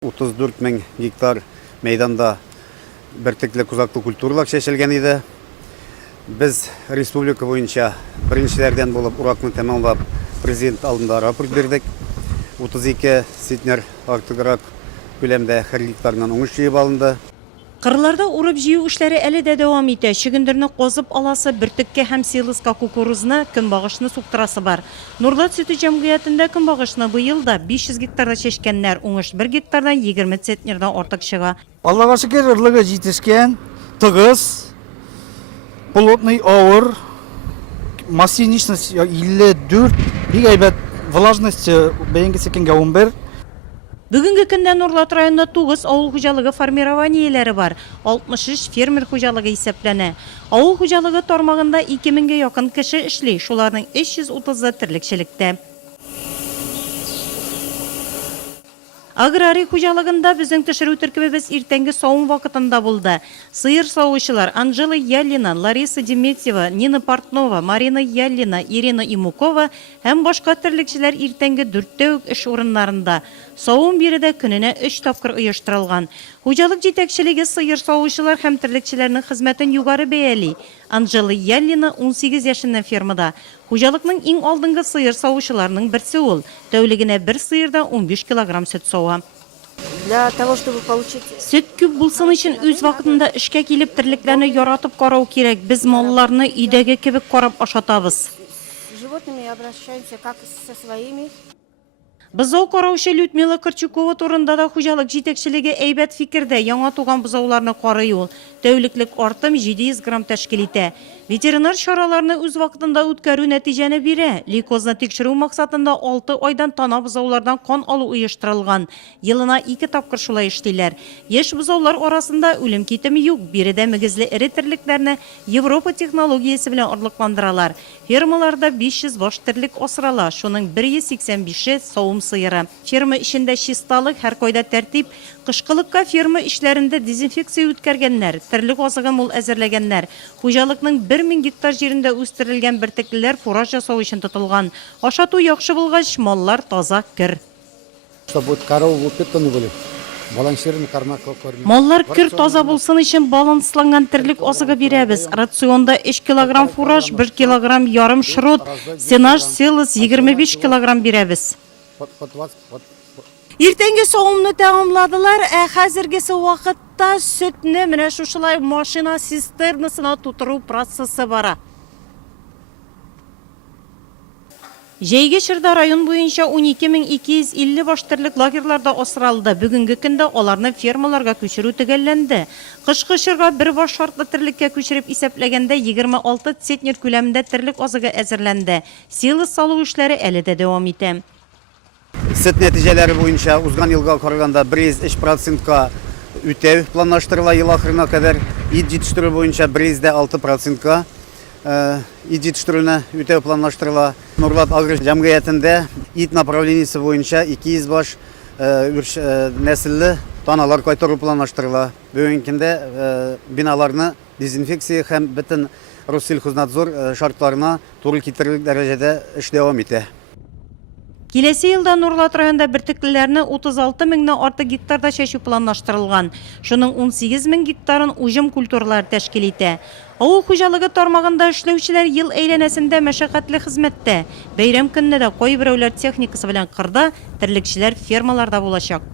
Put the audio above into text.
34 мең гектар мейданда бертикле кузаклы культуралар чечилген иде. Біз республика бойынша біріншілерден болып уракны тәмамлап президент алдында рапорт бердік. 32 центнер артығырақ көлемде һәр гектарынан уңыш жиып алынды. Қырларда урып жию эшләре әле дә дәвам итә. Чөгендерне козып аласы бертеккә һәм силыска кукурузны, көнбагышны суктырасы бар. Нурлат сөте җәмгыятендә көнбагышны быел да 500 гектарда чәчкәннәр, уңыш 1 гектардан 20 центнердан артык чыга. Аллага шөкер, ырлыгы җитешкән, тыгыз, плотный, авыр, массивность 54, бик әйбәт, влажность бәйенге секенгә 11. Бүгінгі көндә Нурлат районында 9 авыл хуҗалыгы формированиеләре бар, 63 фермер хуҗалыгы исәпләнә. Авыл хуҗалыгы тармагында 2000-гә якын кеше эшли, шуларның 330-ы терлекчелектә. Аграрий хуҗалыгында безнең төшерү төркемебез иртәнге савым вакытында булды. Сыер савучылар Анжела Яллина, Лариса Деметьева, Нина Портнова, Марина Яллина, Ирина Имукова һәм башка терлекчеләр иртәнге 4-тә үк эш урыннарында. Савым биредә көненә 3 тапкыр оештырылган. Хуҗалык җитәкчелеге сыер савучылар һәм терлекчеләрнең хезмәтен югары бәяли. Анжела Яллина 18 яшеннән фермада. Хуҗалыкның иң алдынгы сыер савучыларның берсе ул. Тәүлегенә бер сыерда 15 килограмм сөт сава. Для того, чтобы получить... Сөт күп булсын өчен үз вакытында эшкә килеп терлекләрне яратып карау кирәк. Без малларны өйдәге кебек карап ашатабыз. С животными обращаемся как со своими. Бызау караучы Людмила Корчукова турында да хуҗалык җитәкчелеге әйбәт фикердә. Яңа туган бызауларны карый ул. Тәүлеклек артым 700 грамм тәшкил итә. Ветеринар чараларны үз вакытында үткәрү нәтиҗәне бирә. Лейкозны тикшерү максатында 6 айдан тана бызаулардан кан алу оештырылган. Елына 2 тапкыр шулай эшлиләр. Яшь бызаулар арасында үлем китеме юк. Биредә мөгезле эре терлекләрне Европа технологиясе белән орлыкландыралар. Фермаларда 500 баш терлек асрала. Шуның 185-е савым сыеры. Ферма эчендә чисталык, һәр кайда тәртип. Кышкылыкка ферма эшләрендә дезинфекция үткәргәннәр, терлек азыгы мул әзерләгәннәр. Хуҗалыкның 1000 гектар җирендә үстерелгән бертеклеләр фураж ясау өчен тотылган. Ашату яхшы булгач, маллар таза кер. Маллар кер таза булсын өчен балансланган терлек азыгы бирәбез. Рационда 3 килограмм фураж, 1 килограмм ярым шрот, сенаж селос 25 килограмм бирәбез. Иртәнге савымны тәмамладылар, хәзергесе вакытта сөтне менә шушылай машина цистернасына тутыру процессы бара. Җәйге чорда район буенча 12250 баш терлек лагерьларда асралды. Бүгенге көндә аларны фермаларга күчерү төгәлләнде. Кышкы чорга бер баш шартлы терлеккә күчереп исәпләгәндә 26 центнер күләмендә терлек азыгы әзерләнде. Силос салу эшләре әле дә дәвам итә. Сөт нәтиҗәләре буенча узган елга караганда 103%-ка үтәү планлаштырыла ел ахырына кадәр. Ит җитештерү буенча 106%-ка ит җитештерүне үтәү планлаштырыла. Нурлат агр җәмгыятендә ит направлениесе буенча 200 баш нәселле таналар кайтару планлаштырыла. Бүгенге көндә биналарны дезинфекция һәм бөтен Россельхознадзор шартларына туры китерерлек дәрәҗәдә эш дәвам итә. Киләсе елда Нурлат районында бертеклеләрне 36 меңнән артык гектарда чәчү планлаштырылган. Шуның 18 мең гектарын уҗым культуралары тәшкил итә. Авыл хуҗалыгы тармагында эшләүчеләр ел әйләнәсендә мәшәкатьле хезмәттә. Бәйрәм көнне дә кайберәүләр техникасы белән кырда, терлекчеләр фермаларда булачак.